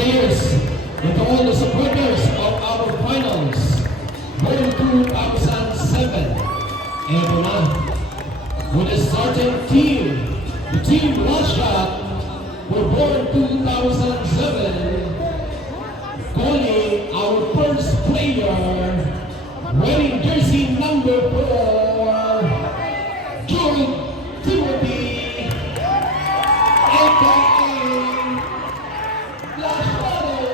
players and to all the supporters of our finals World 2007. Eto na, with the starting team, the team Russia were born 2007, calling our first player, wearing jersey number 4, Jude Timothy, aka Flash Battle.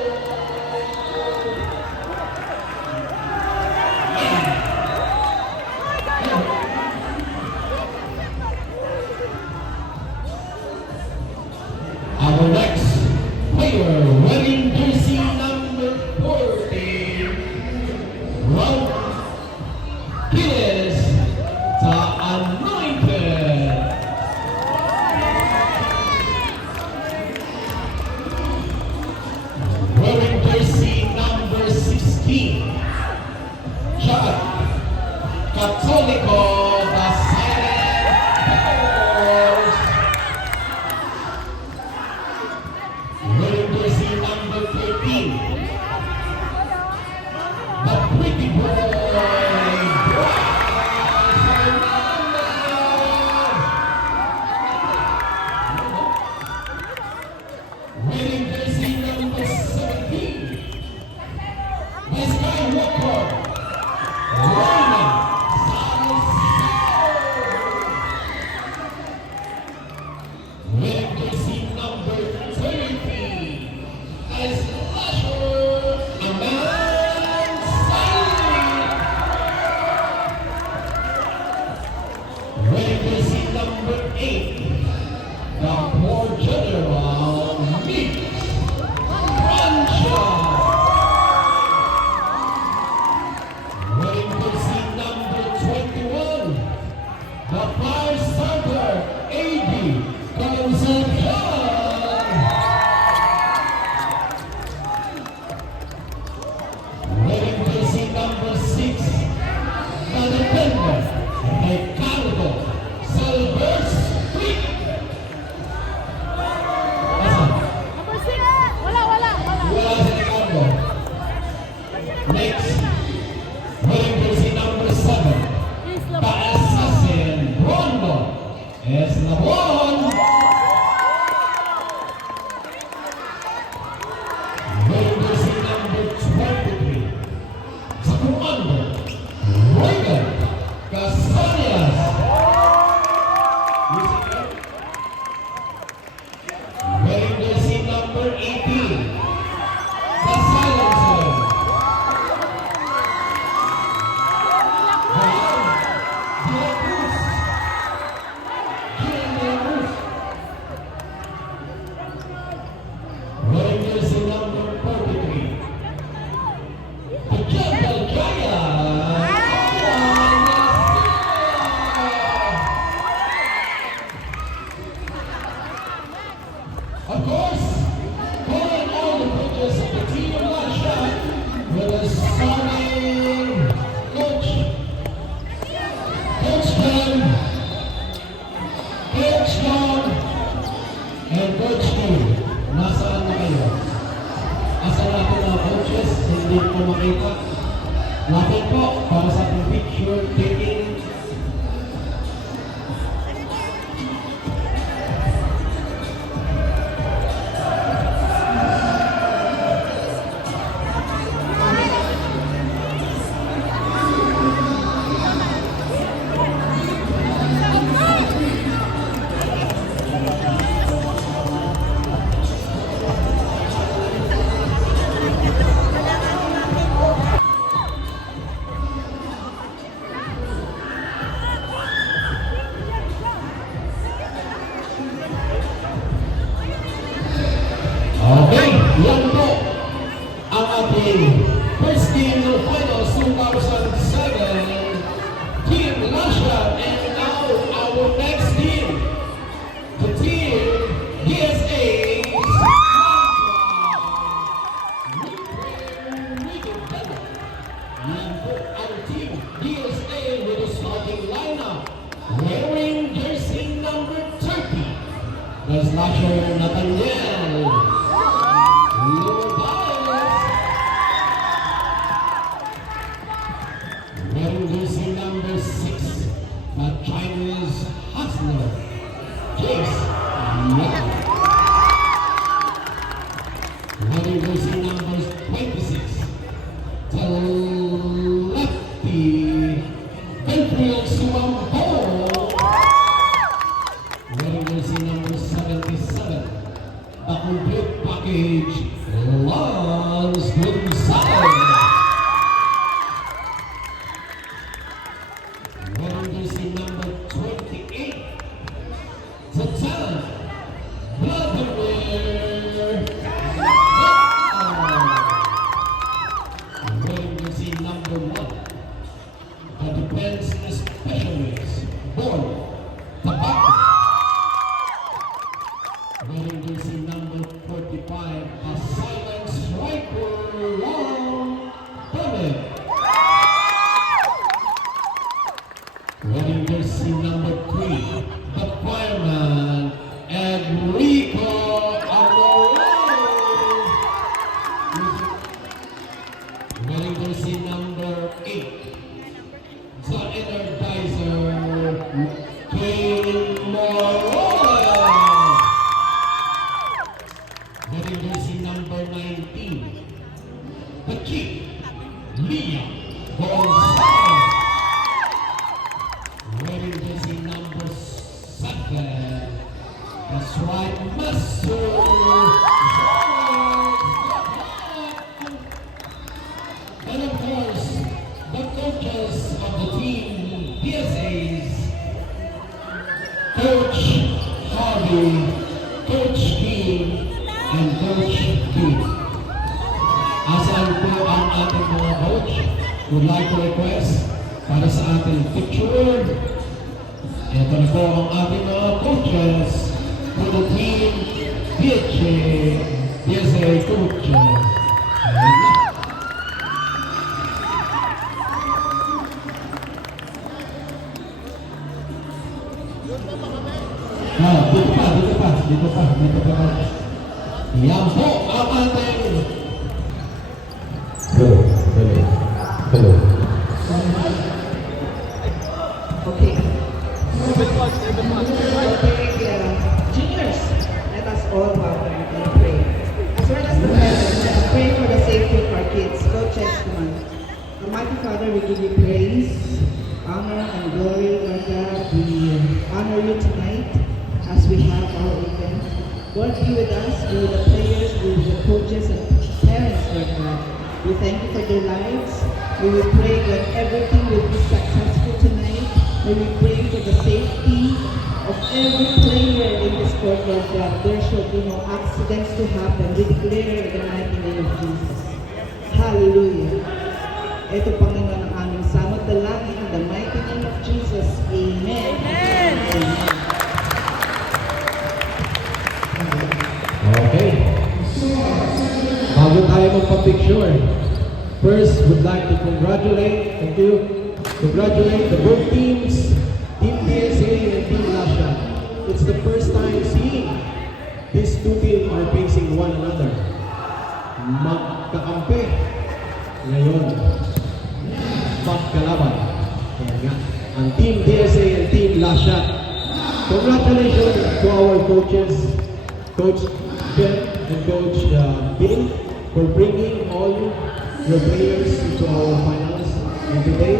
Our next player, wearing jersey number 40, Ron Gilles, the Anointed. Wearing jersey number 16, Chad Catolico, the Silent Powers. Wearing jersey number 13, the pretty boy, Bryce Hernandez. Wearing jersey number 17, the Skywalker, Ryan Salazar. Wearing jersey number 30, as Lasher Aman Salim. Wearing jersey number 8, the poor general Mix Francia. Wearing jersey number 21, the fire starter AD Concepcion. Wearing jersey number 6, the defender Ricardo Silverstreet. Number 6. Wala. Wala si Ricardo. Next, wearing jersey number 7, Is the assassin Rondo Eslabon. Wearing jersey number 23, the commander Reagan Casillas. Wearing jersey number 18, the silencer Juan de la Cruz. Wearing jersey number 43, the Jungle Giant, Alan Nasir. Of course, calling all the coaches of the team of Russia with a starting coach, Coach Ben, Coach John, and Coach Steve. Nasaan na kayo? Asan natin mga coaches? Hindi ko makita. Natin po para sa ating picture taking. Okay, yan po ang ating first game ng finals 2007, Team Russia, and now our next team, the team DSA. Yan po ang team DSA with the starting lineup, wearing jersey number 30, the slasher Nathaniel. engage Lance Gonzalez. Wearing jersey number 28, Zatan Vladimir. Wearing jersey number 1, the defense specialist, Born Tabaco. Wearing jersey number 45, a silent striker, Long Bennett. Wearing jersey number 3, the fireman, Enrico Amorello. Wearing jersey number 8, the energizer, Kane Morola. Wearing jersey number 19, the kid, Mia Gonzalez. Wearing jersey number 7, that's right, Master. And of course, the coaches of the team, PSAs, Coach Harvey, Coach King, and Coach Keith. Asan po ang ating mga coach? Would like to request para sa ating picture. Ito na po ang ating mga coaches for the team PSA coaches. Ayan na. Dito pa. Yan po ang ating Hello. Okay. Juniors, let us all bow down and pray. As well as the parents, let us pray for the safety of our kids. Coaches, come on. Almighty Father, we give you praise, honor, and glory, Lord God. We honor you tonight as we have our event. Lord, be with us, be with the players, be with the coaches and parents, Lord God. We thank you for their lives. We will pray that everything will be successful tonight. May we pray for the safety of every player in this court, Lord God. There should be no accidents to happen. We declare in the mighty name of Jesus. Hallelujah. Ito, Panginoon, ang aming samot dalangin in the mighty name of Jesus. Amen. Amen. Okay. Bago tayo magpa-picture, first, would like to congratulate the both teams, Team PSA and Team Lasha. It's the first time seeing these two teams are facing one another. Magkakampi. Ngayon, magkalaban. Kaya nga, ang Team PSA and Team Lasha. Congratulations to our coaches, Coach Ben and Coach Bill, for bringing all your players into our finals. And today,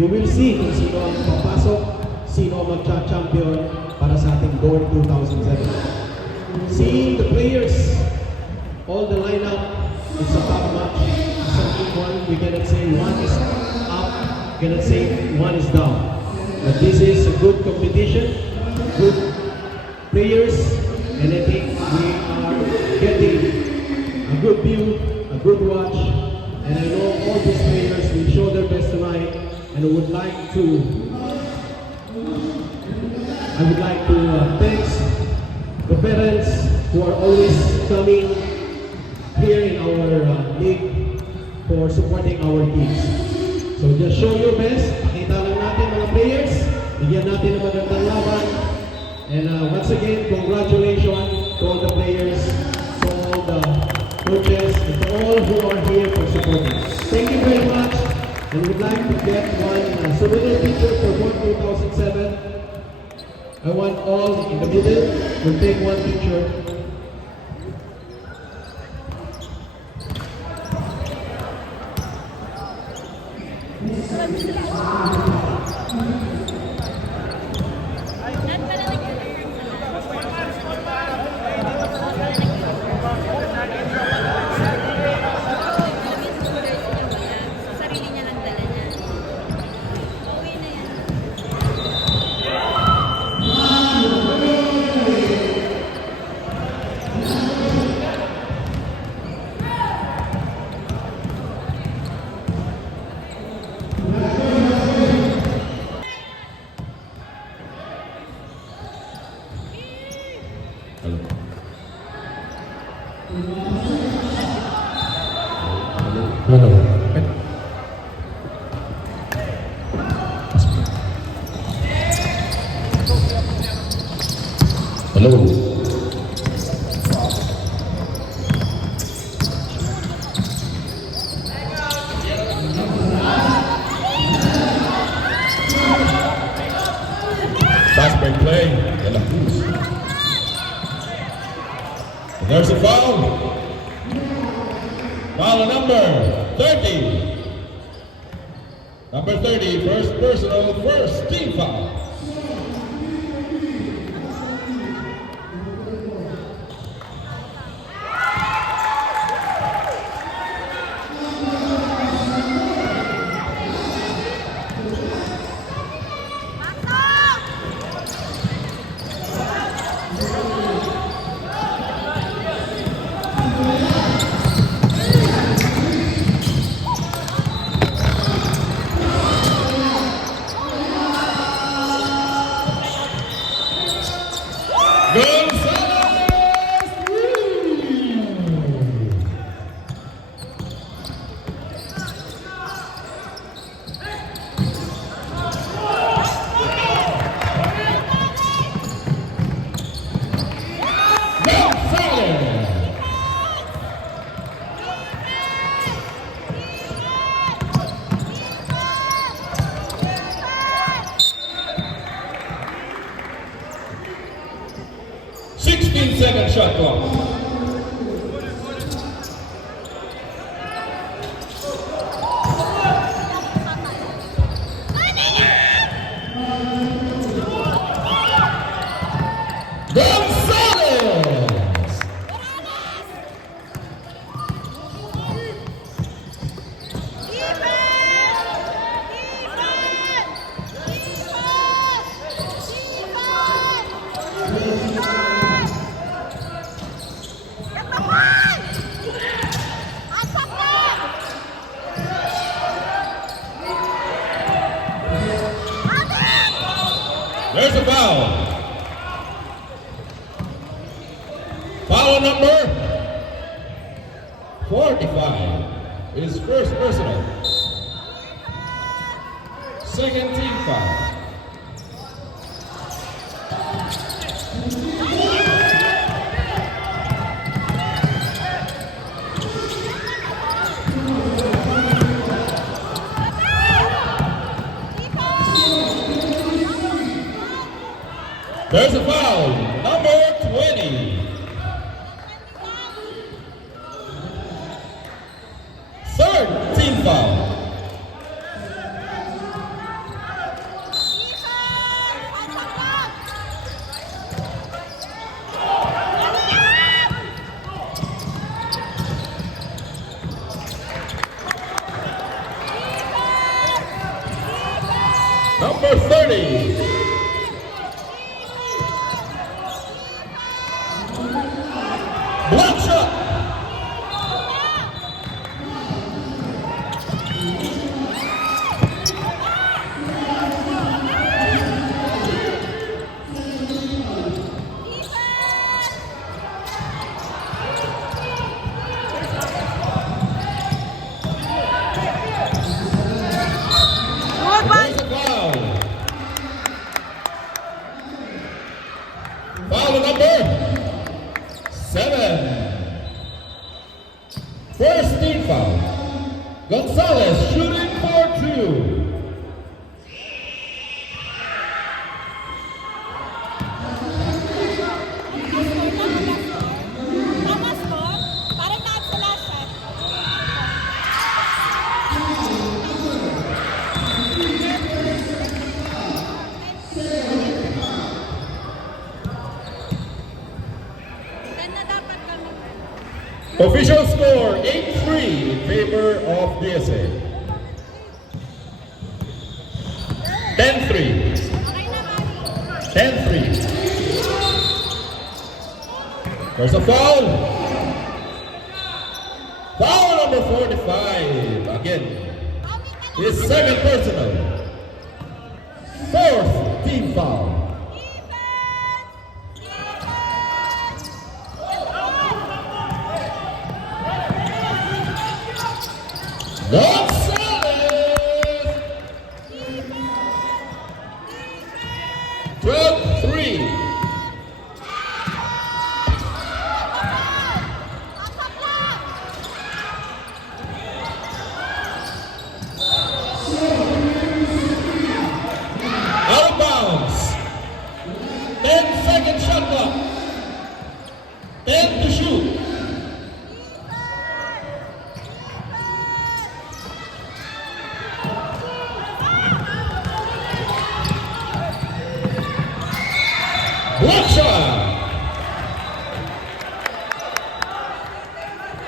we will see kung sino ang papasok, sino ang magcha-champion para sa ating Board 2007. Seeing the players, all the lineup, it's a top match. It's an equal. We cannot say one is up, cannot say one is down. But this is a good competition, good players, and I think we are getting a good view, a good watch, and I know all these players will show their best tonight, and I would like to thank the parents who are always coming here in our league for supporting our kids. So just show your best, pakita lang natin mga players, bigyan natin ng magandang laban, and once again, congratulations to all the players, to all the coaches, and to all who are here for supporting. Thank you very much, and we'd like to get one souvenir picture for Board 2007. I want all in the middle to take one picture. Hello. Hello. Fast break play. De La Cruz. And there's a foul. Foul number 30. Number 30, first personal, first team foul. Second shot clock. Gonzalez! There's a foul. Foul number 45 is first personal. Second team foul. There's a foul, number 20. Third team foul. Number 30. Block shot. There's a foul. Foul number 7. First team foul. Gonzalez shooting for 2. Official score 8-3 in favor of DSA. 10-3. 10-3. There's a foul. Foul number 45. Again. His second personal. Fourth team foul. Gonzalez! 12-3. Out of bounds. 10-second shot clock. 10 to shoot. Block shot.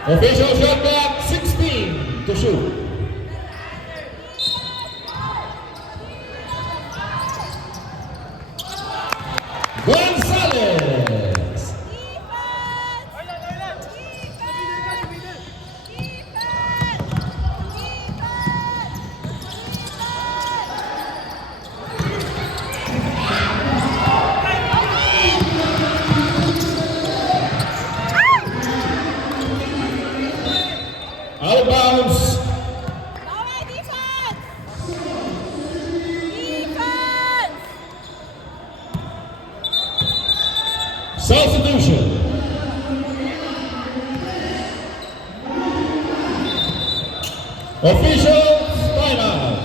Official shot clock 16 to shoot. Gonzalez. Out of bounds. Bawal defense! Defense! Substitution. Official timeout.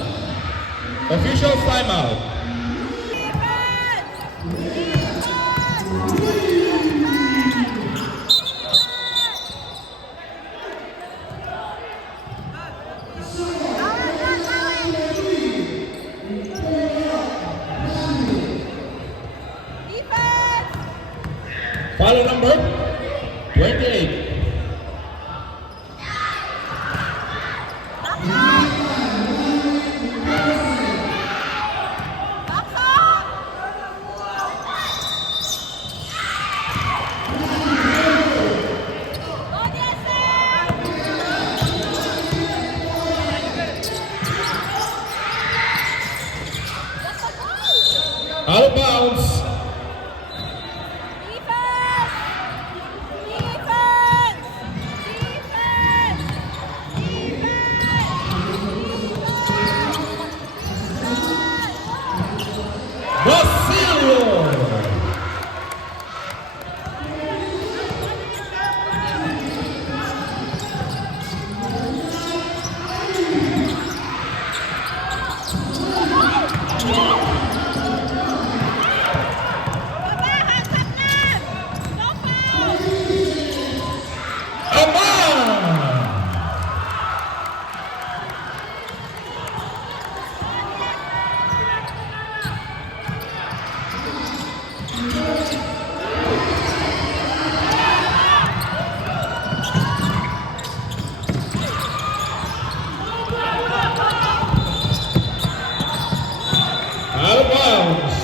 Official timeout. Defense! Follow number 28. Out of bounds. Basilio. Aman. Out of bounds.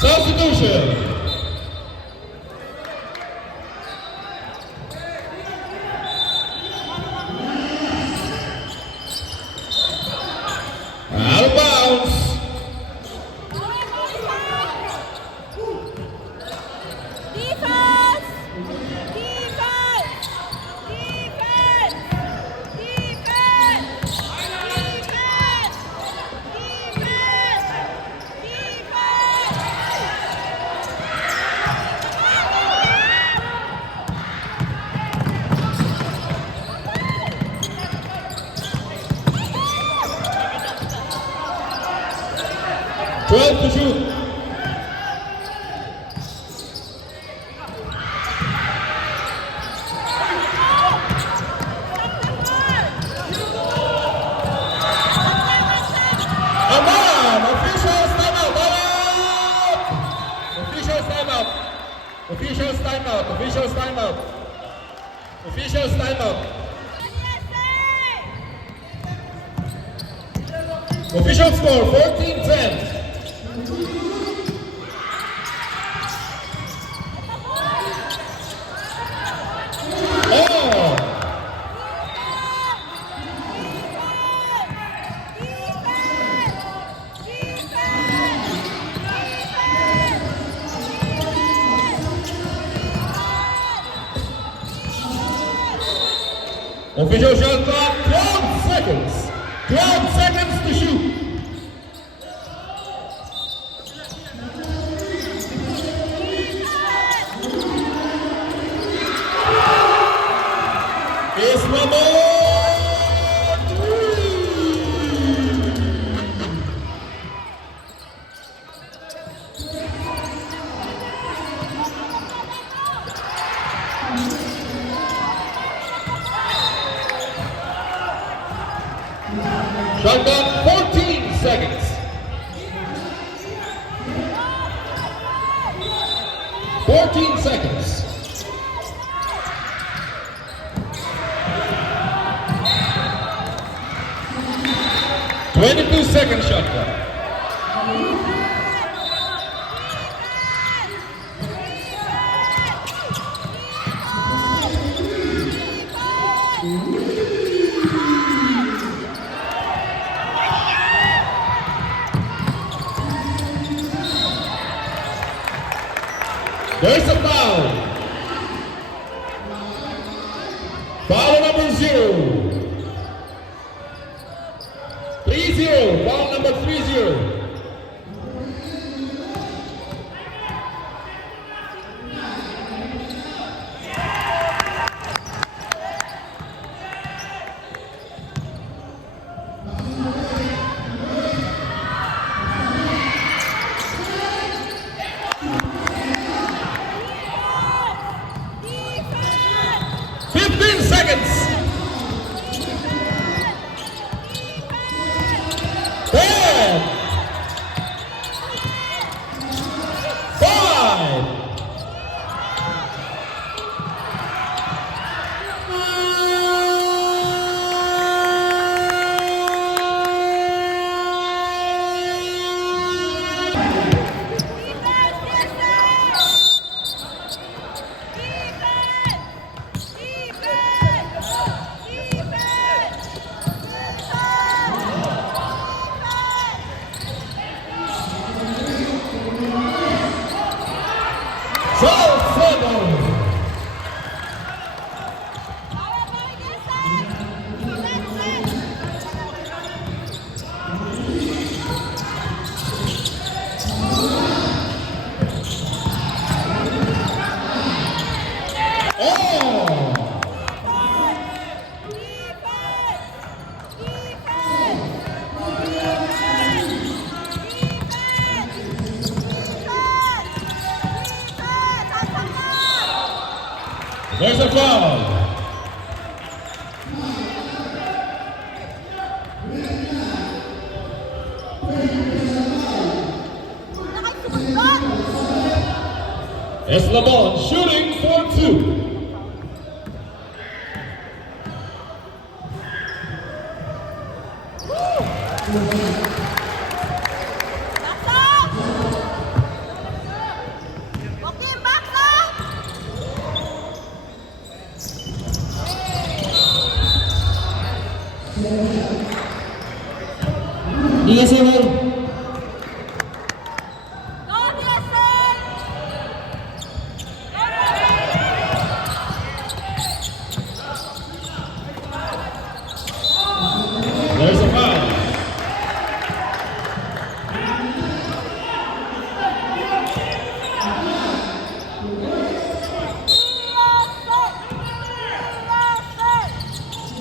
Substitution. Out of bounds. Defense! Defense! Defense! Defense! Defense! Defense! 12 to shoot. Aman! Officials timeout! Out! Officials timeout! Officials timeout! Officials timeout! Officials timeout! Official score 14-10. Oh! Official shot clock, 12 seconds. 12 seconds to shoot. It's number 3. Shot clock, 14 seconds. 14 seconds. Twenty-two seconds shot clock. There's a foul. Foul number 0. 3-0. Foul number 3-0. Defense! 15 seconds. 10, 5, 12 seconds. There's a foul. Eslabon shooting for 2. DSA1. There's a foul.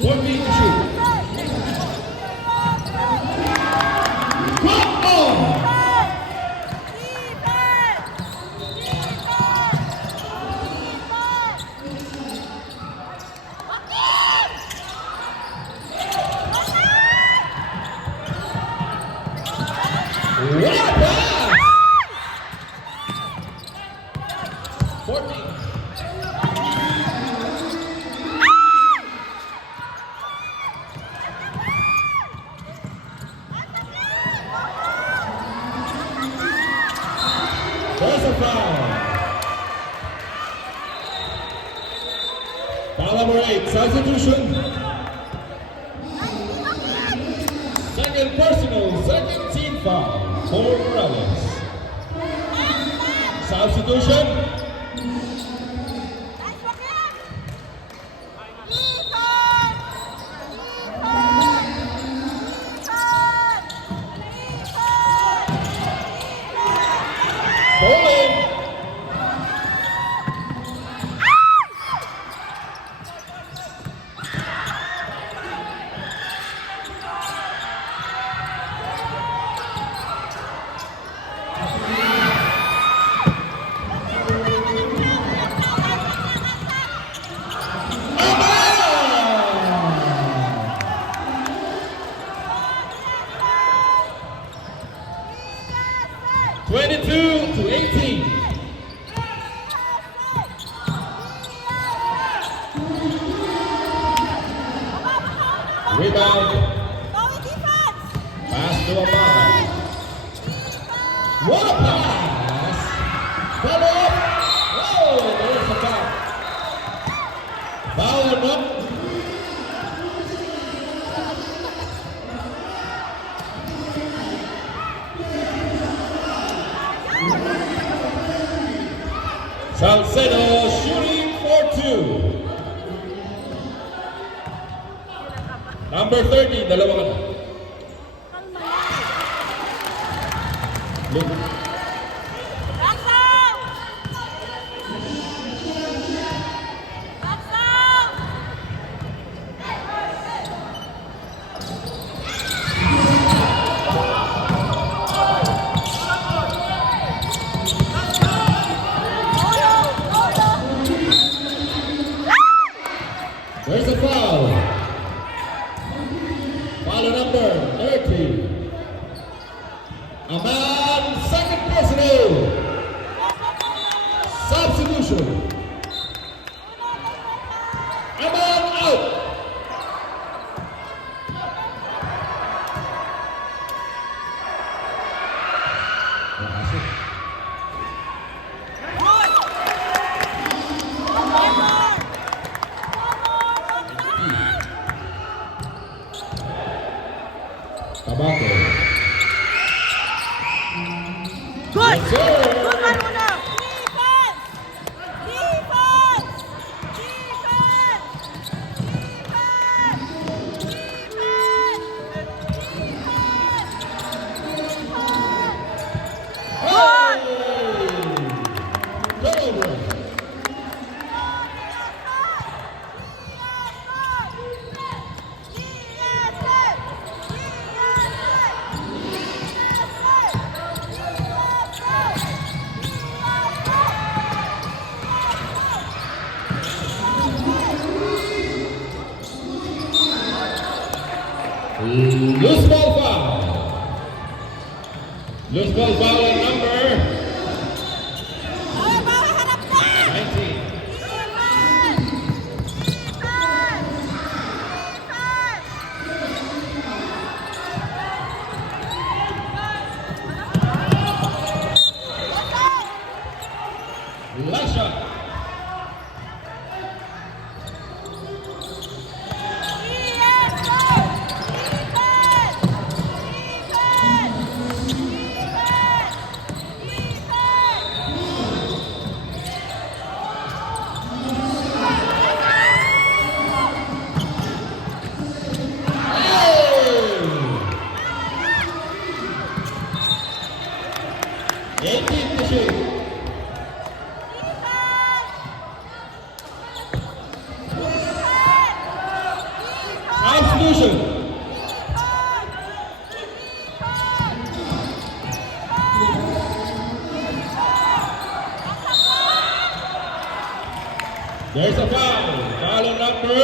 One feet to shoot. Come on! What a pass! 14. There's a foul. Foul number 8, substitution. Second personal, second team foul for Morales. Substitution. rebound. Bawi defense! Pass to Amar. What a pass! Follow up! Oh, there's a foul. Foul or not? Salcedo shooting for two. Number 30, dalawa ka na. Look. Backs out! Backs out! There's a foul. Foul number 30. A man, second personal. Substitution. A man out. Tabaco. Good! Yes, sir. Good one, Uno! Defense! Defense! Defense! Defense! Turnover. Loose ball foul. Loose ball foul on number 19. Last shot. Hey! 18 to shoot. Substitution. There's a foul. Foul on number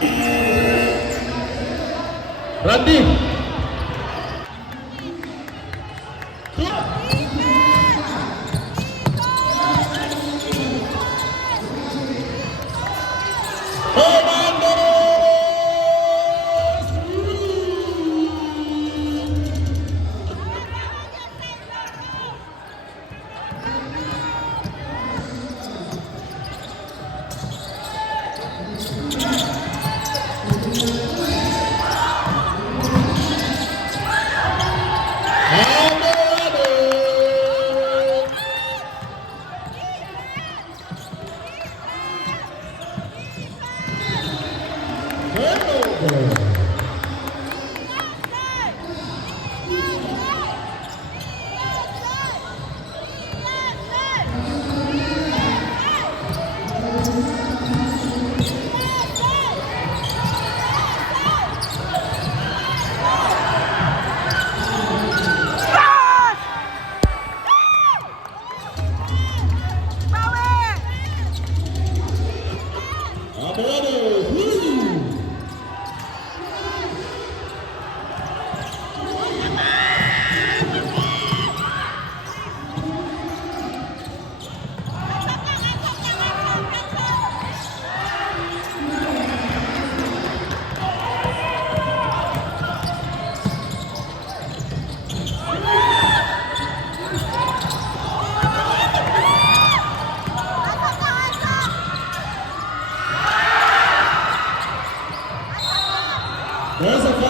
2. Randy.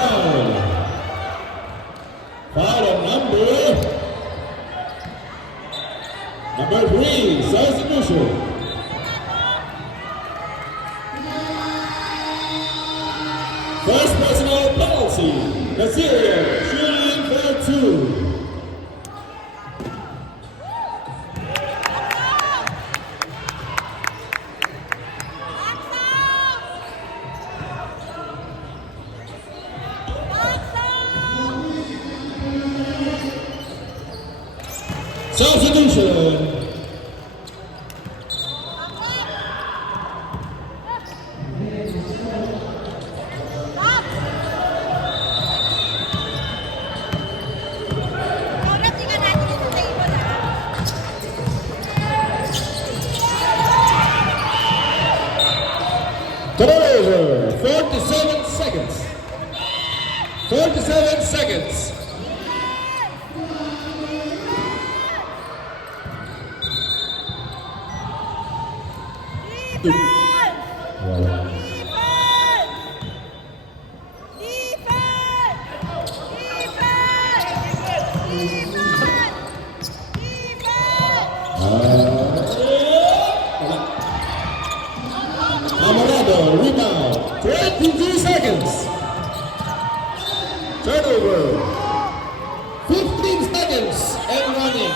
foul. Foul on number 3, substitution. First personal penalty, Nazario shooting for 2. Substitution. Turnover, 47 seconds. 47 seconds. Amarado, rebound, 22 seconds. Turnover, 15 seconds and running.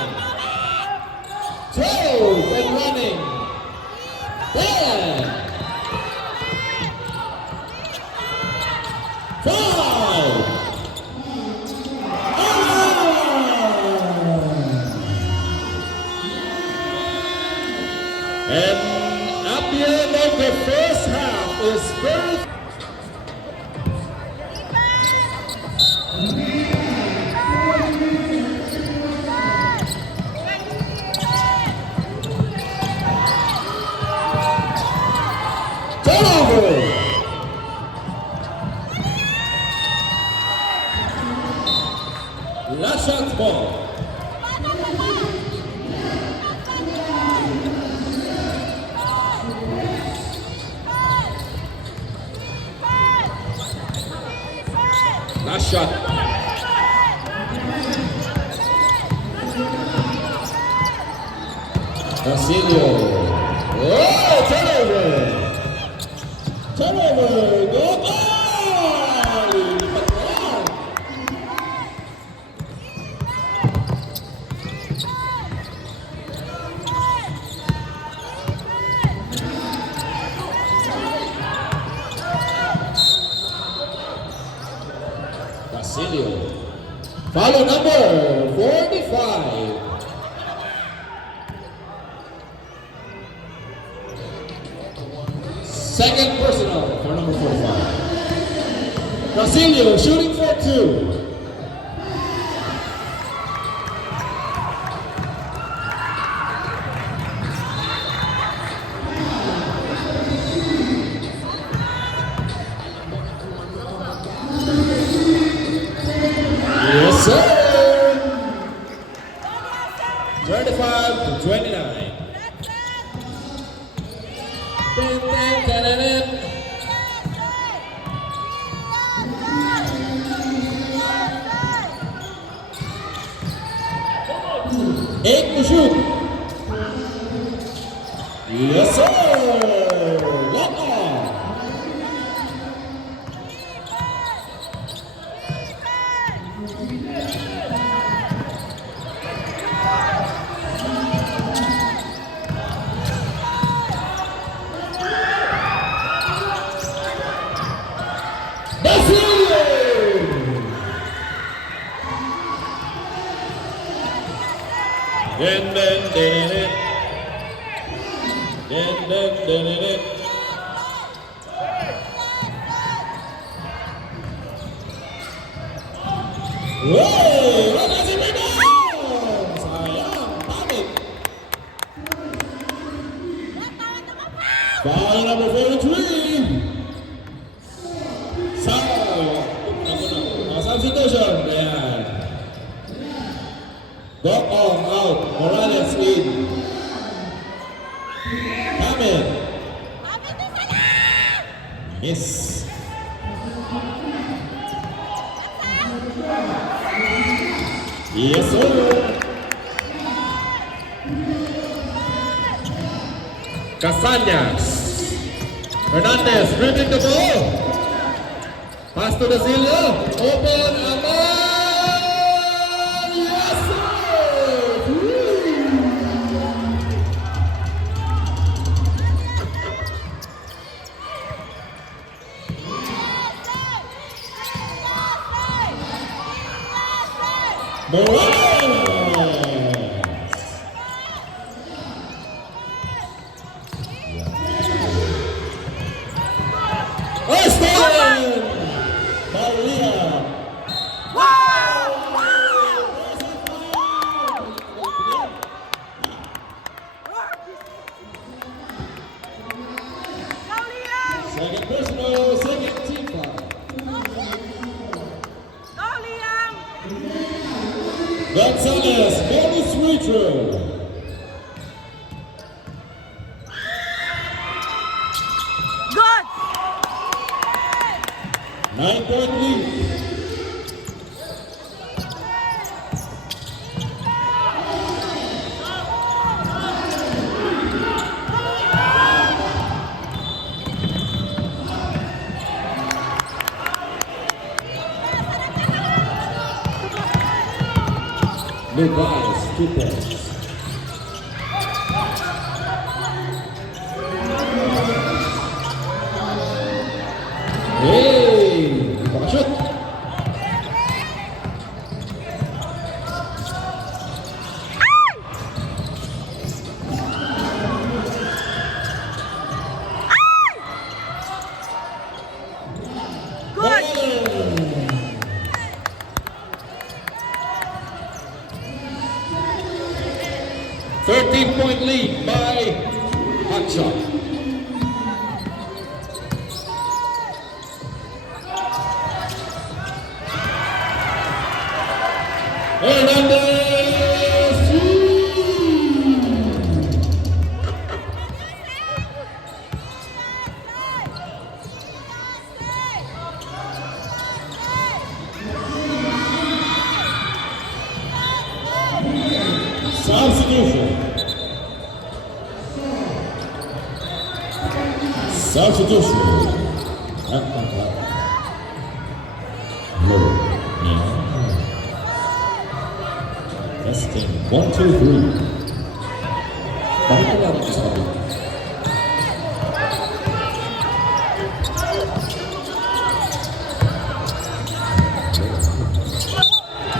12 and running. 10. 5. And at the end of the first half is very turnover. Last shot ball. Last shot. Basilio. Oh, turnover. Turnover. Go goal. Lipat na yan. Basilio. Follow number 45. Second personal for number 45. Basilio shooting for 2. Yes, sir. 35 to 29. Dun, dun, dun, dun, dun. 8 to shoot. Yes, sir. Lock on. Basilio. Dun, dun, dun, dun, dun. Dun, dun, dun, dun, dun. Wow! Wala si Pinang! Sayang! Pamit! Foul number 43! Substitution! Ayan. Dokong out. Morales in. Pamit! Miss. Yes, sir. Casañas. Hernandez dribbling the ball. Pass to the Zilla. Open. Aman. Yes, sir. Morales. Austin! Maria! Second personal, second team foul. Gonzalez, bonus free throw. Good! 9-point lead. Levi's 2 points. Hey, bakashoot. Good! 13-point lead by Hotshot. Hernandez! Substitution. Substitution. Low. Yeah. Testing. 1, 2, 3. Bakit ka lang sabi?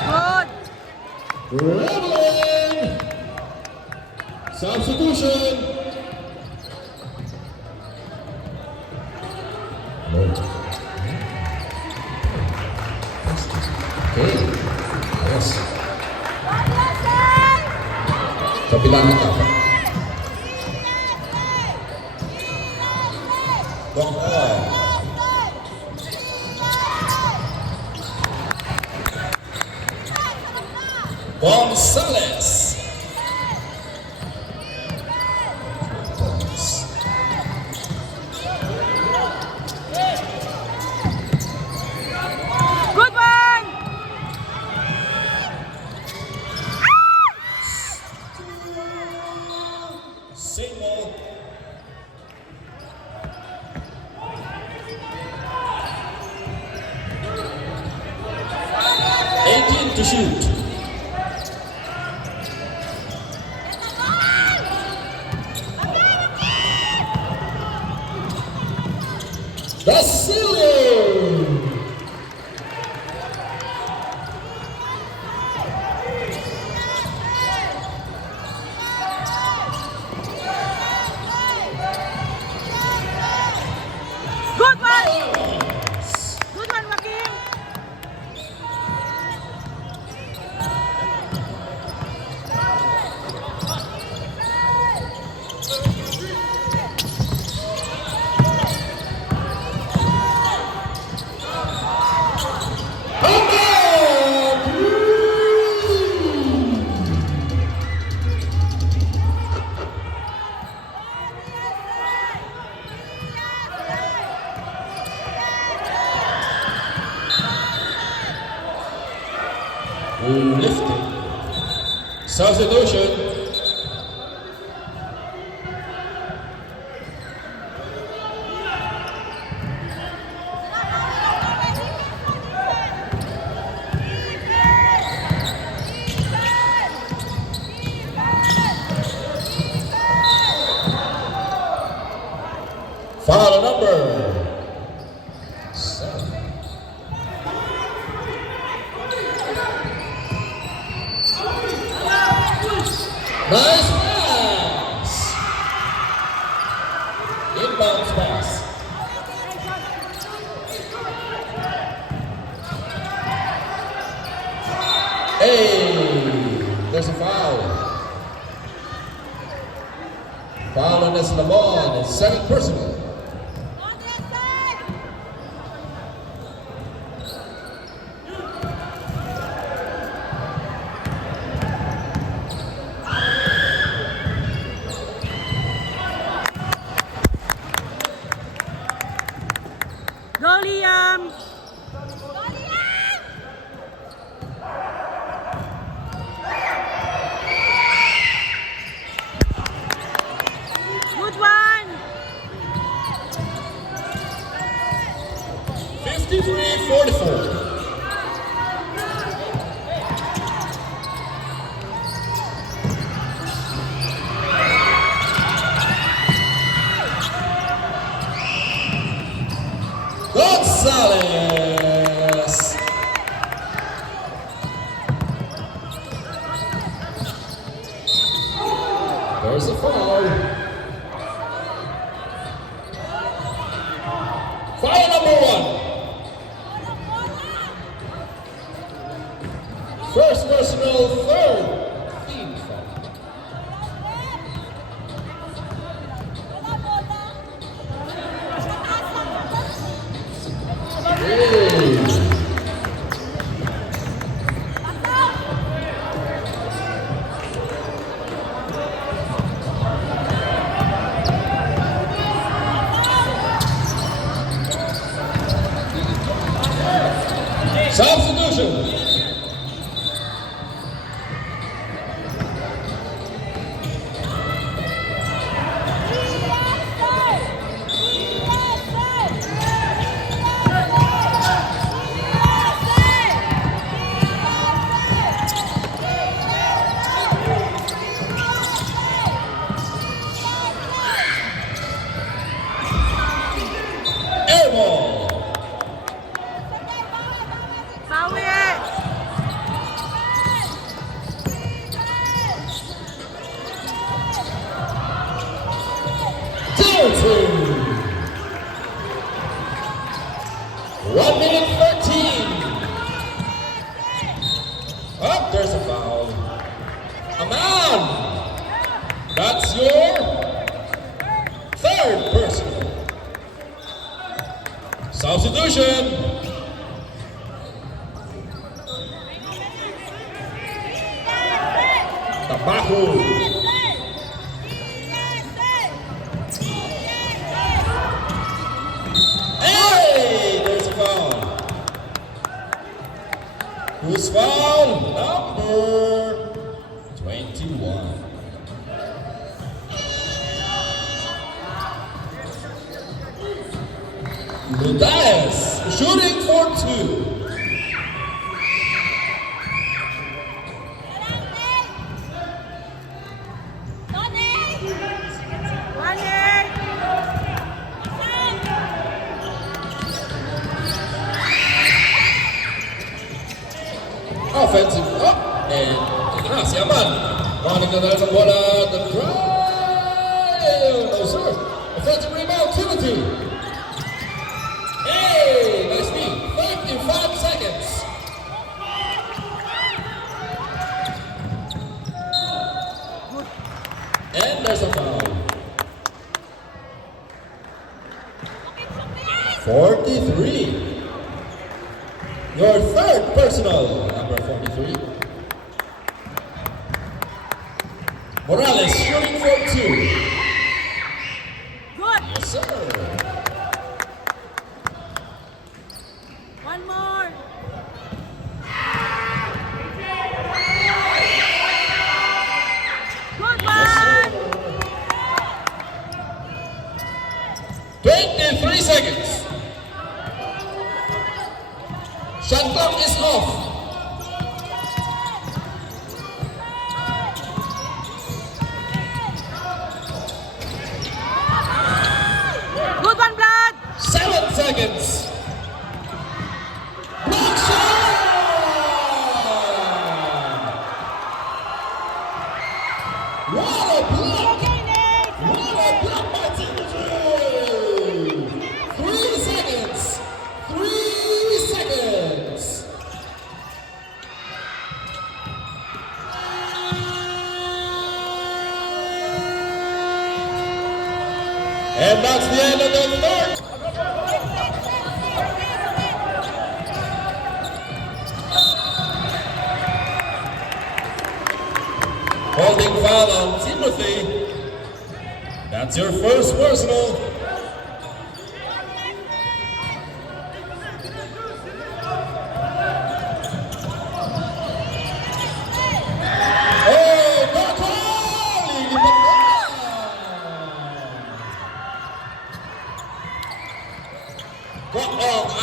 Good! Dribbling! Substitution! Okay. Yes. Kabilang ka. Gonzalez. Good one! Single. To shoot. Basilio. Good one! Good one, Joaquin! lifting. Substitution. Foul number 7. Nice pass. Inbounds pass. Hey, there's a foul. Foul on this Lamont. It's second personal. Go, Liam! Good one! 53-44. Gonzalez. There's a foul. Foul number 1. First personal, third team foul. Substitution. Air ball. Bawi it! Tilton. 1 minute 13. Oh, there's a foul. Aman. That's your third personal. Substitution. Tabaco. Hey, there's a foul. Who's foul? Number 21. Ludaes shooting for 2. Offensive up and si Aman. Monica there's a bola the try. No sir. Offensive rebound Timothy. Hey, nice feed. 55 seconds. And there's a foul. 43. Your third personal, number 43. Morales shooting for 2. Good! Yes, sir. One more! off. Good one, Blood. 7 seconds. Block shot! What a block! What a block by Timothy! 3 seconds. 3 seconds. And that's the end of the third. Holding foul on Timothy. That's your first personal. Oh, no call!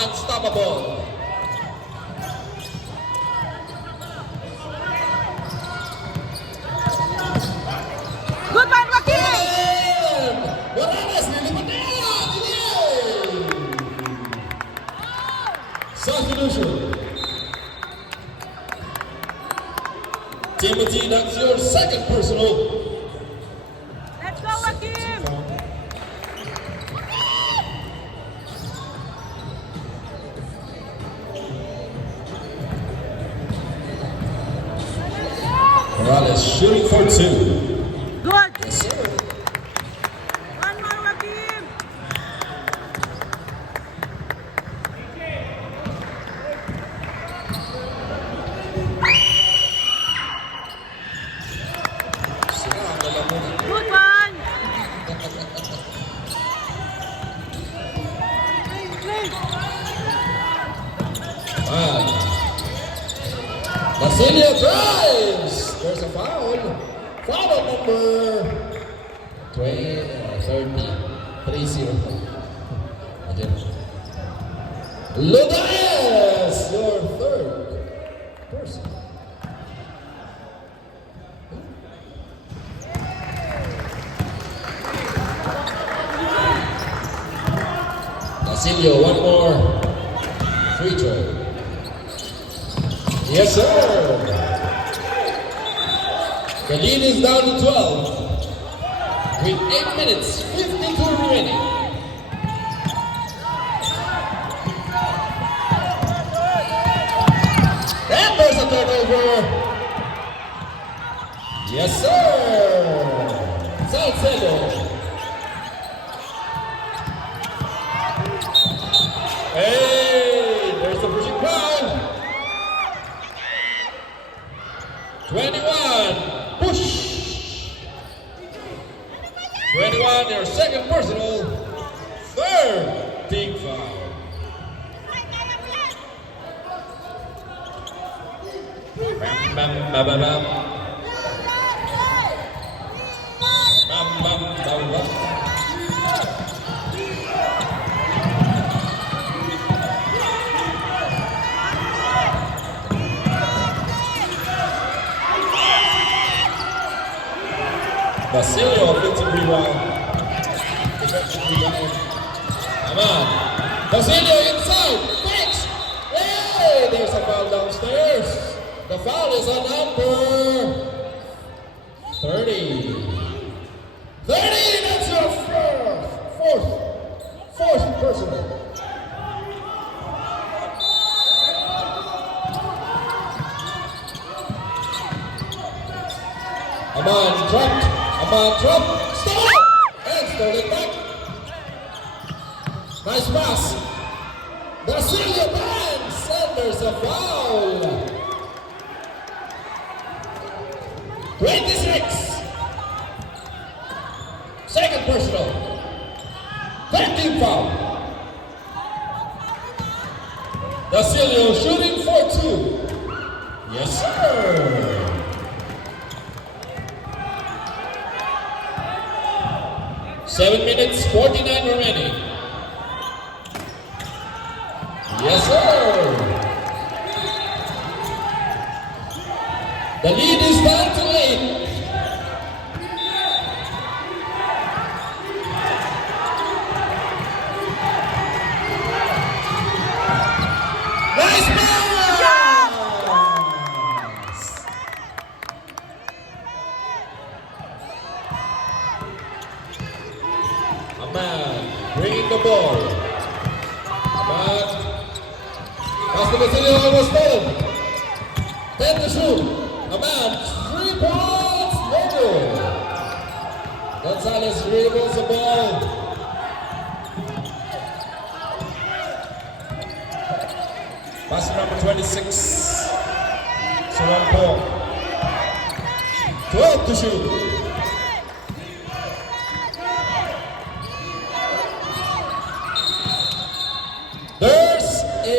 Unstoppable. Good one, Joaquin. Morales, nilipat na yan! Yay! Substitution. Timothy, that's your second personal. Let's go, Joaquin. Morales shooting for 2. Good. Yes, sir. One more, Joaquin. Sila, ang lalamunan. Good one. Basilio drives. There's a foul. Foul number 20, 30. 3-0. Again. Ludaes, your third person. Basilio, one more free throw. Yes, sir. The lead is down to 12 with 8 minutes, 52 remaining. And there's a turnover. Yes, sir. Salcedo. Hey, there's the pushing foul. 21, push. 21, your second personal. Third, big foul. Bam, bam, bam, bam, bam. Bam, bam, bam, bam. Basilio, offensive rebound. Defensive rebound. Come on. Basilio inside. Fix. Hey, there's a foul downstairs. The foul is on number 30. 30, that's your fourth personal. Come on, dropped. Come on, drop. Stop! And stole it back. Nice pass. Basilio bangs. And there's a foul. 26. Second personal. 13 foul. Basilio shooting for 2. Yes, sir. 7 minutes, 49 remaining. Yes, sir. The lead is down to 8. Nice pass! Ahmad bringing the ball. Ahmad. Pass to Basilio, almost stolen. 10 to shoot. Ahmad, 3 points, no good. Gonzalez dribbles the ball. Pass to number 26. Suwan po. 12 to shoot. There's a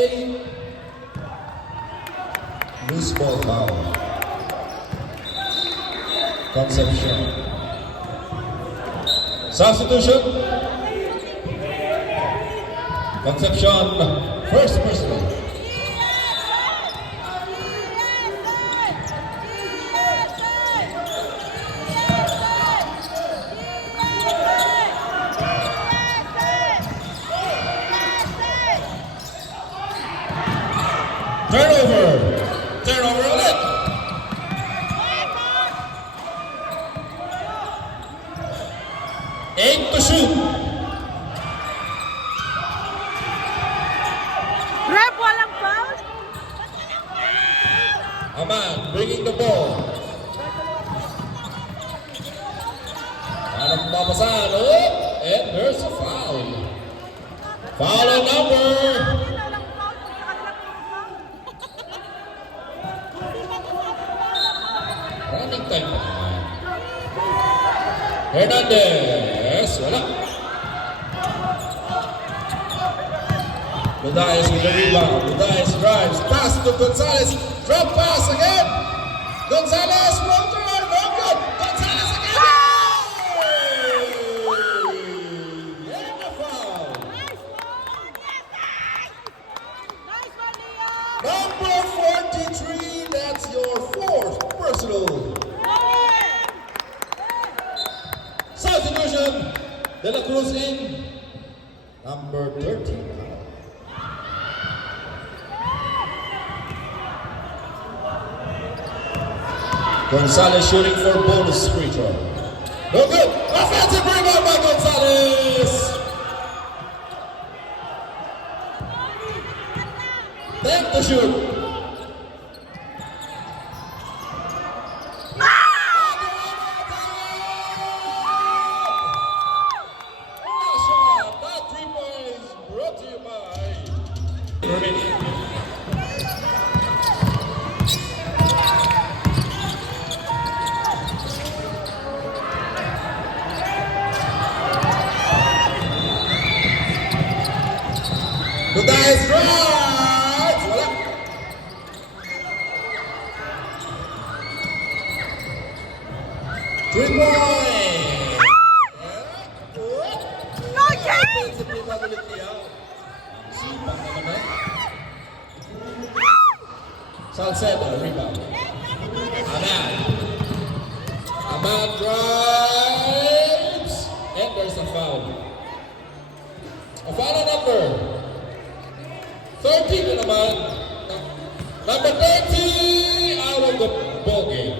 loose ball foul. Concepcion. Substitution. Concepcion, first personal. Turnover ulit. Eight to shoot. Rep, walang foul? Ahmad bringing the ball. Hanap mapasahan. And there's a foul. Foul on number. Running time pa naman. Hernandez, wala. Budayes with the rebound. Budayes drives, pass to Gonzalez. Drop pass again. Gonzalez, roll to right, no good. Gonzalez again. And a foul. Nice one, Leo! Number 43, that's your fourth personal. Substitution, De La Cruz in. Number 13. Gonzalez shooting for bonus free throw. No good. Offensive rebound by Gonzalez. 10 to shoot. That 3 points brought to you by Romania. Budayes drives! Wala! Three points! No chance! Offensive rebound ulit niya. Ang sipag naman eh. Salcedo, rebound. Ahmad. Ahmad drives! And there's a foul. A foul number 13 na naman. Number 30 out of the ball game.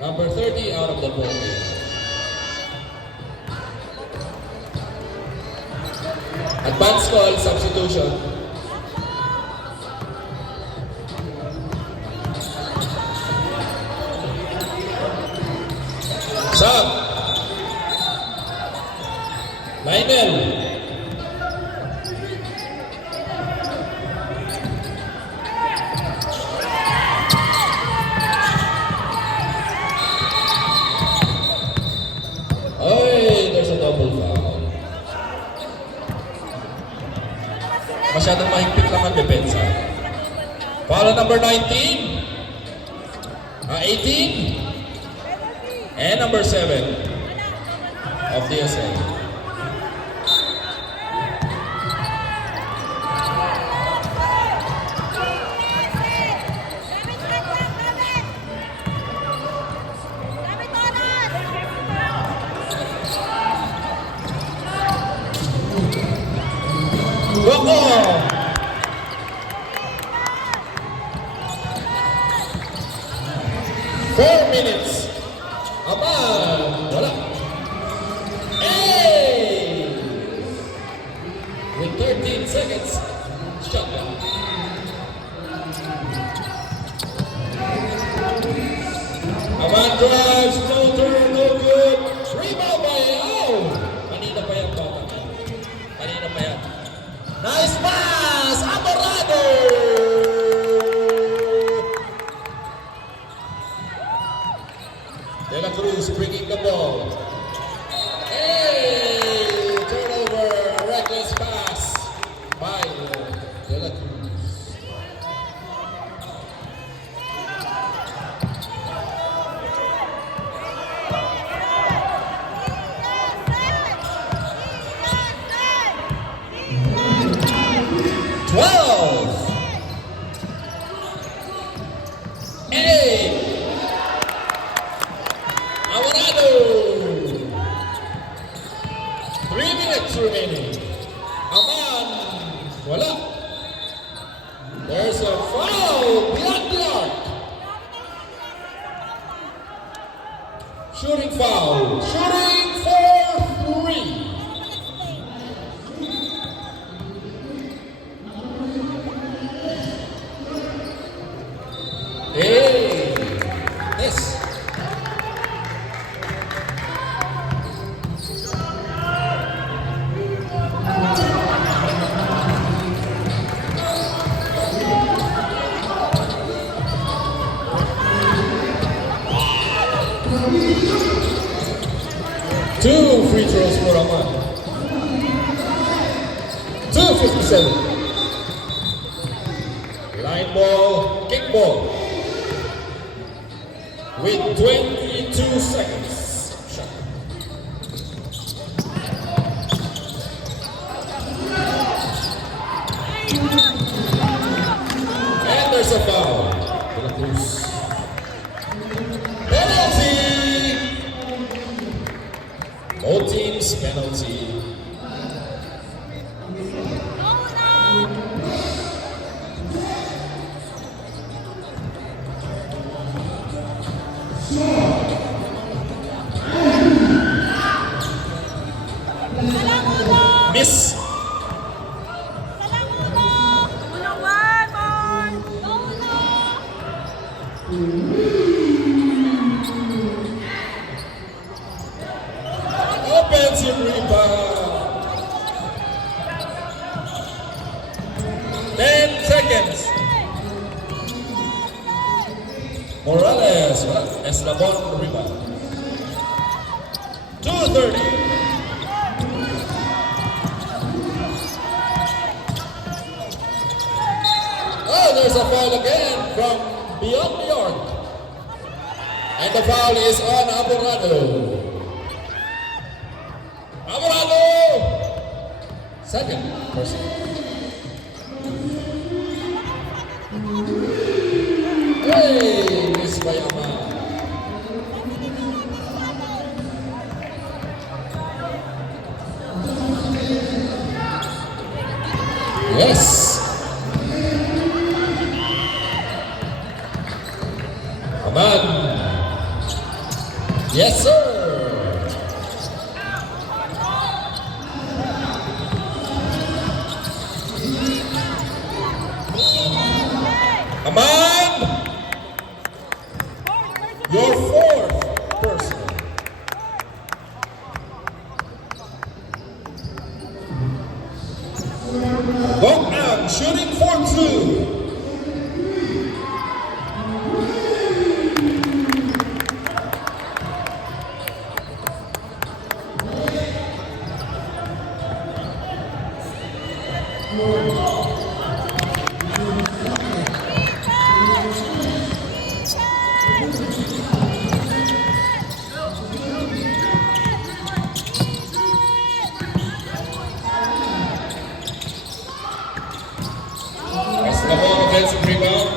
Number 30 out of the ball game. Advance call, substitution. Sub. Lionel. Ay, there's a double foul. Masyadong mahigpit lang ang depensa. Foul number 19. 18. And number 7 of DSA. 4 minutes. Aman, wala. Hey! With 13 seconds, shot clock. Aman drives, no turn, no good. Rebound by kanina pa yan, bata. Kanina pa yan. Nice pass! Amorado! De La Cruz bringing the ball. Hey! Turnover, a reckless pass by De La Cruz. Awarado! 3 minutes remaining. Aman, wala. There's a foul beyond the arc. Shooting foul. Shooting for 3. Hey, yes. Two free throws for Aman. 2:57. Line ball, kick ball. With 22 seconds. Shot. And there's a foul. De La Cruz. Penalty! Both teams penalty. Miss. Offensive rebound. 10 seconds. Morales Eslabon rebound. 2:30. Oh, there's a foul again from beyond the arc. And the foul is on Amorado. Amorado! Second person. Hey, miss by Aman. Yes. Aman. Yes, sir. Aman, your fourth person. Bogdan shooting for 2. Eslabon offensive rebound.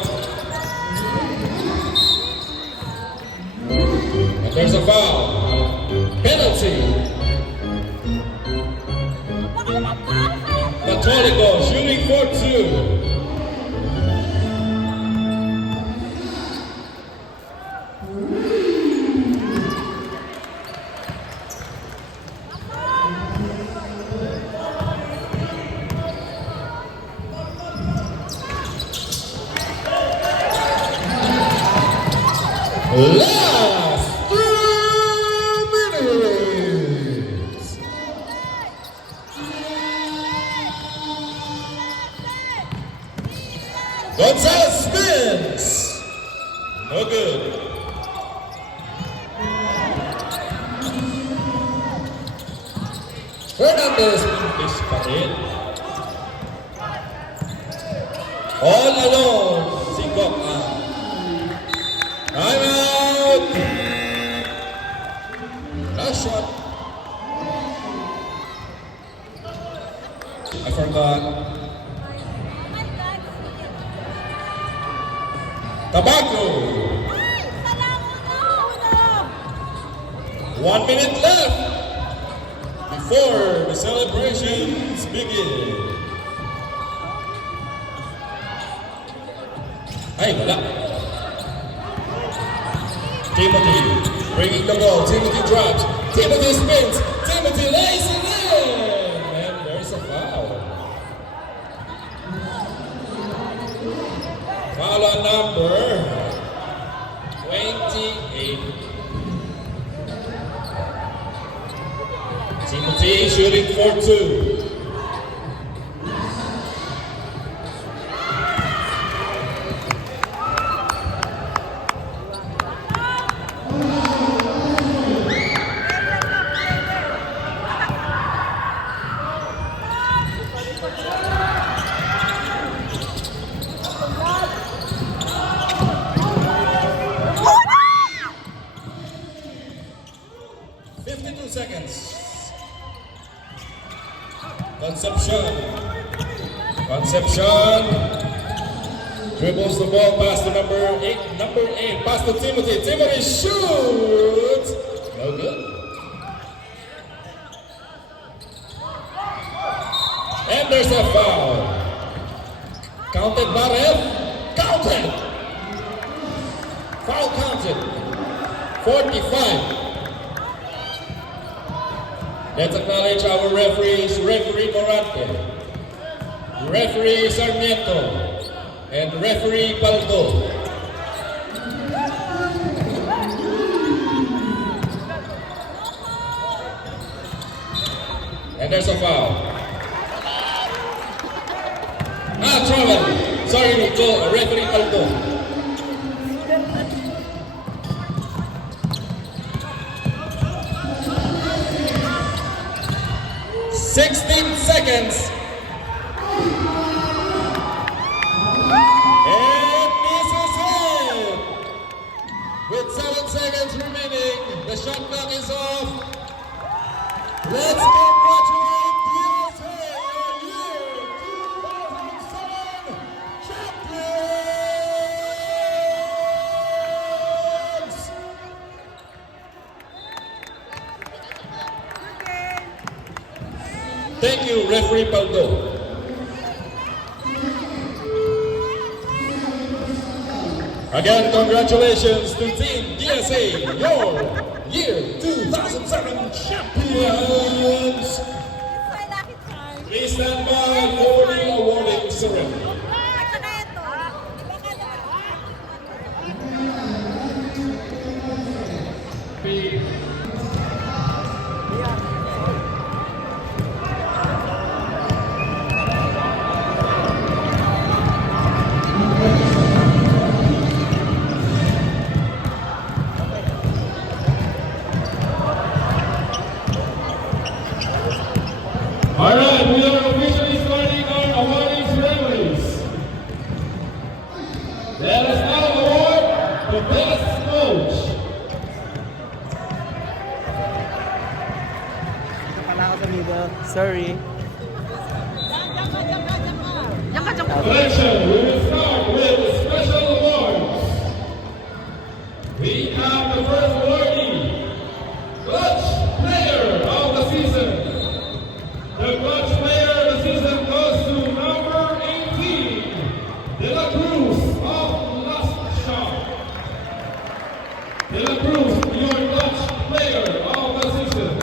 And there's a foul. Penalty. Católico shooting for 2. Last 2 minutes. Gonzalez spins. No good. Fernandez is pa rin. All alone. Si Gok out. Time out. Last shot. I forgot. Tabaco. 1 minute left before the celebrations begin. Ay, wala. Timothy bringing the ball. Timothy drops. Timothy spins. Timothy lays it in. And there's a foul. Foul on number 28. Timothy shooting for 2. Concepcion dribbles the ball past the number 8, past to Timothy. Timothy shoots. No good. And there's a foul. Counted by ref. Counted. Foul counted. 45. Let's acknowledge our referees, Referee Morante, Referee Sarmiento, and Referee Paldo. And there's a foul. Travel. Sorry, Referee Paldo. 16 seconds. And this is it. With 7 seconds remaining, the shot clock is off. Let's congratulate USA, our year 2007 champions. Thank you, Referee Paldo. Again, congratulations to Team DSA, your year 2007 champions. Please stand by for the awarding ceremony. All right, we are officially starting our awarding ceremonies. Let us now award the best coach. Sorry. Collection, we will start with the special awards. We have the first awardee, Clutch Player of the Season. The Clutch Player of the Season goes to number 18, De La Cruz of Last Shot. De La Cruz, your Clutch Player of the Season.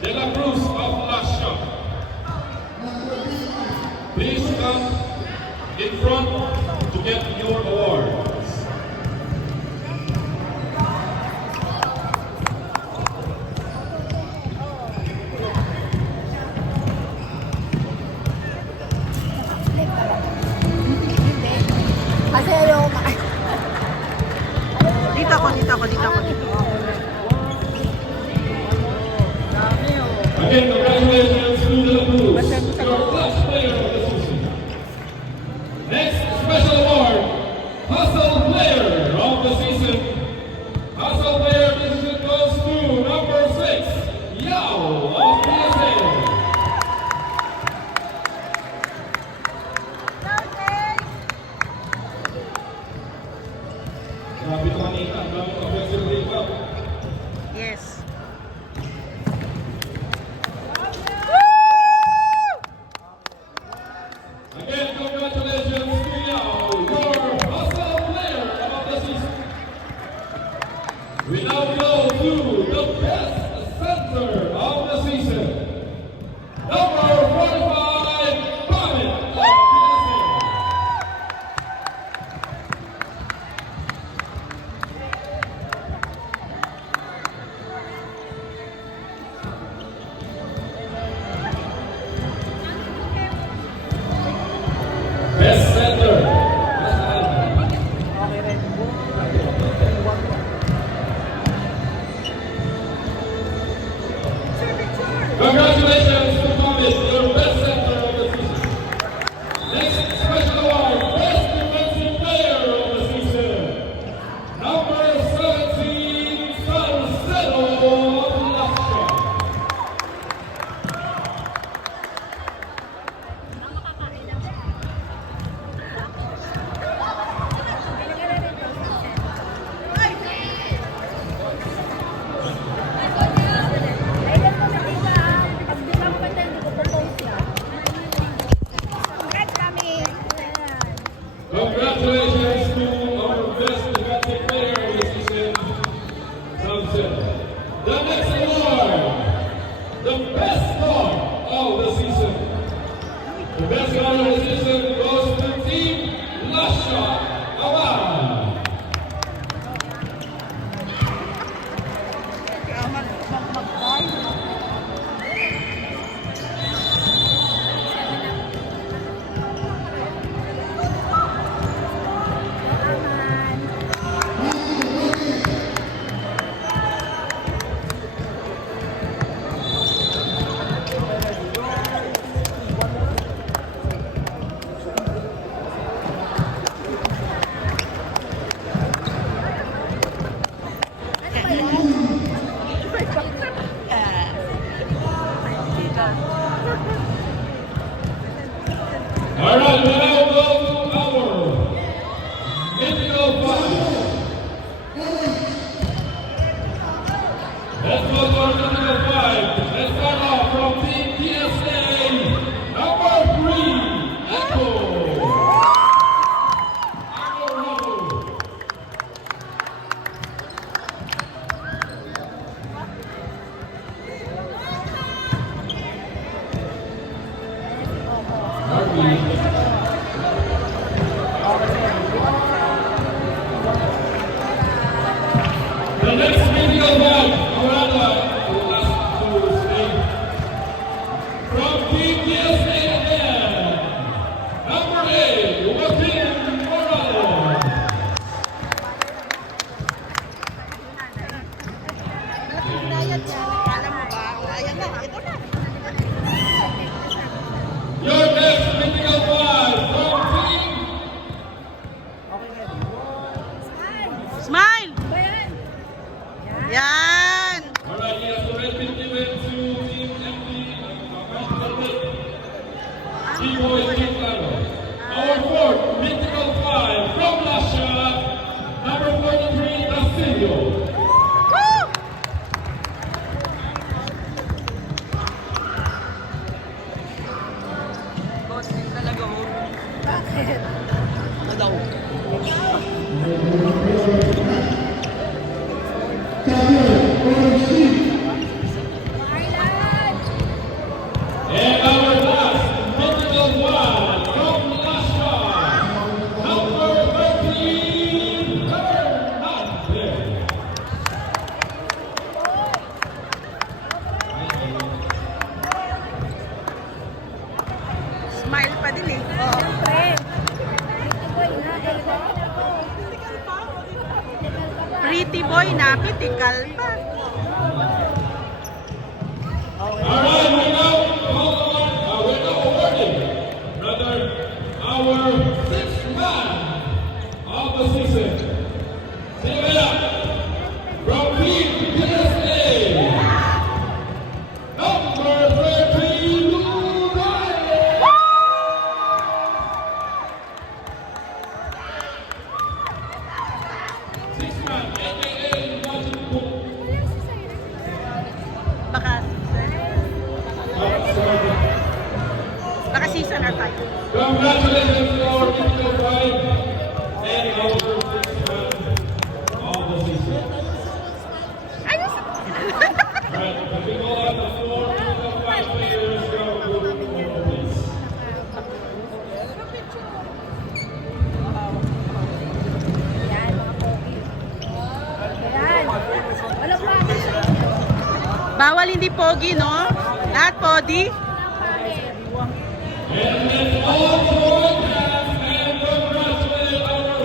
De La Cruz of Last Shot. Please come in front to get your awards. Again, congratulations to the Blues, your class player of the season. Next special award, Hustle Player of the Season. Hustle Player of the Season goes to number 6, Yao of PSA. Grabe ito kanina, grabe ito offensive rebound. Yes. Again, congratulations to Yao, your Hustle Player of the Season. We now go to the best center of the season. Number 45, Pamit of PSA. Best center. Congratulations to Pamit, your best center of the season. Next special award, best defensive player of the season. Number 17, Salcedo of Lasha. Congratulations to our best defensive player of the season, Salcedo. The next award, the best guard of the season. The best guard of the season goes to Team Lasha Awan. All right, we now go to our mythical five. Let's go to our mythical five. Let's start off from Team PSA, number 3, Echo. Echo Rubble. Harvey. The next mythical one, Miranda, who last to stay. From Team PSA again, number 8, Joaquin Morales. Your next mythical one, from Team Smile! Yan! Alright, yes, the red pin given to Team MD, T-Boy Team Lalo. Our fourth mythical five from Lasha, number 43, Basilio. And our last mythical one from Lasha, number 13, Hernandez. Smile pa din eh. Siyempre. Ito boy na. Pretty boy na, pitikal pa. Alright, we now awarding rather our sixth man of the season. Sino kaya? From Team USA, number 13, Lugay! Sixth man, aka Magic Book. Baka season or five. Congratulations to our Digital Pride and our sixth man of the season. Right, the people on the floor, the five players, go to please. Bawal hindi pogi, no? Lahat podi. And let's all join hands and congratulate our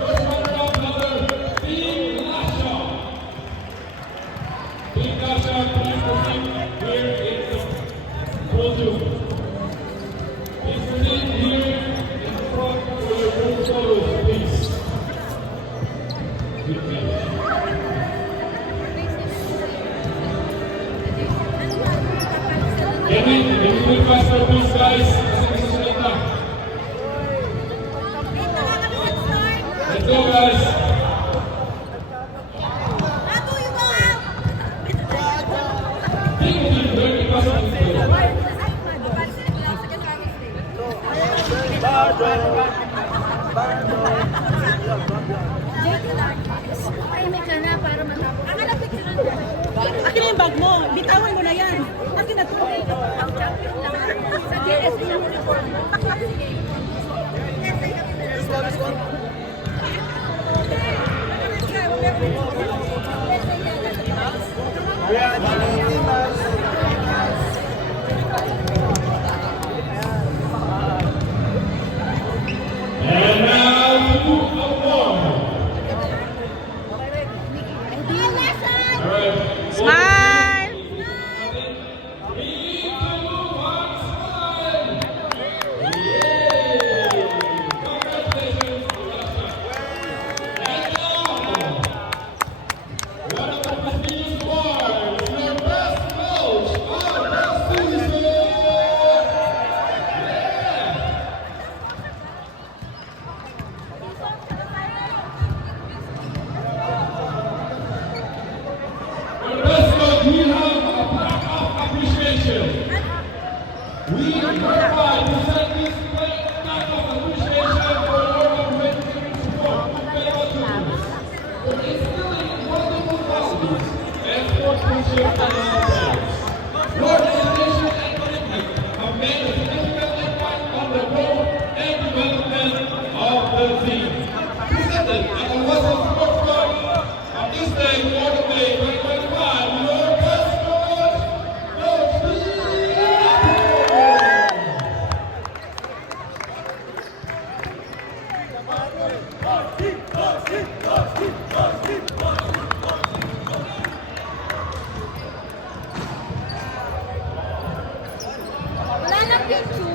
first runner-up brother, Team Lasha. Team Lasha, please proceed here in the podium. Please proceed here in the front for your group photos, please. Good job. Can we request for please guys? Kasi susunod na. Let's go guys. Team, don't request for please. Akin na yung bag mo. Bitawan mo na yan. Akin na to. Sa GS lang. And now to award. Alright. Smile! We provide to send this kind of appreciation for your unwavering support to fellow children, for instilling wonderful values and sportsmanship in our lives. Your dedication and commitment have made a significant impact on the growth and development of the team. Presented at the Western Sports Club on this day, Memorial Day 2025, your best coach, Coach Lee. Wala na picture.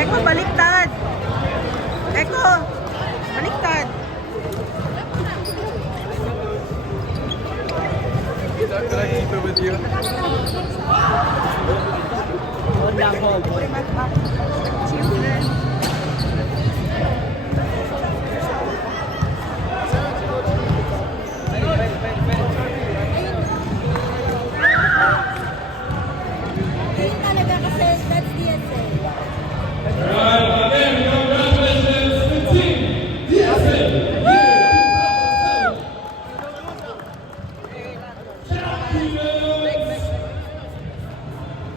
Eko, baliktad. Eko, baliktad. Ayun talaga kasi that's DSA.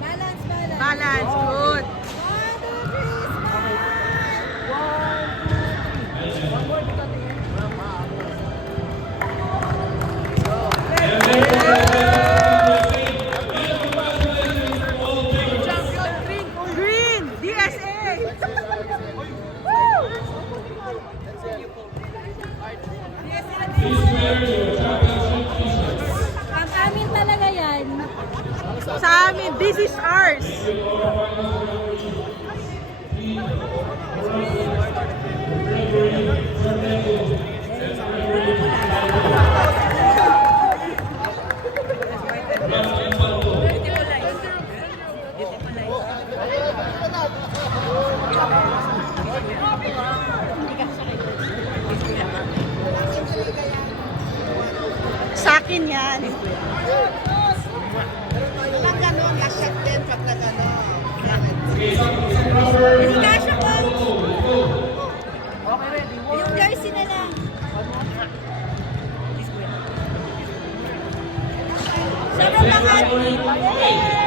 Balance, balance. Balance, good. One, two, three, smile. Green, DSA. Ang amin talaga yan. Sa amin, this is ours. Sa akin yan. Pag gano'n, lasyat din pag na gano'n. Hindi kasha ko. Yung jersey na lang. Sobrang pangat.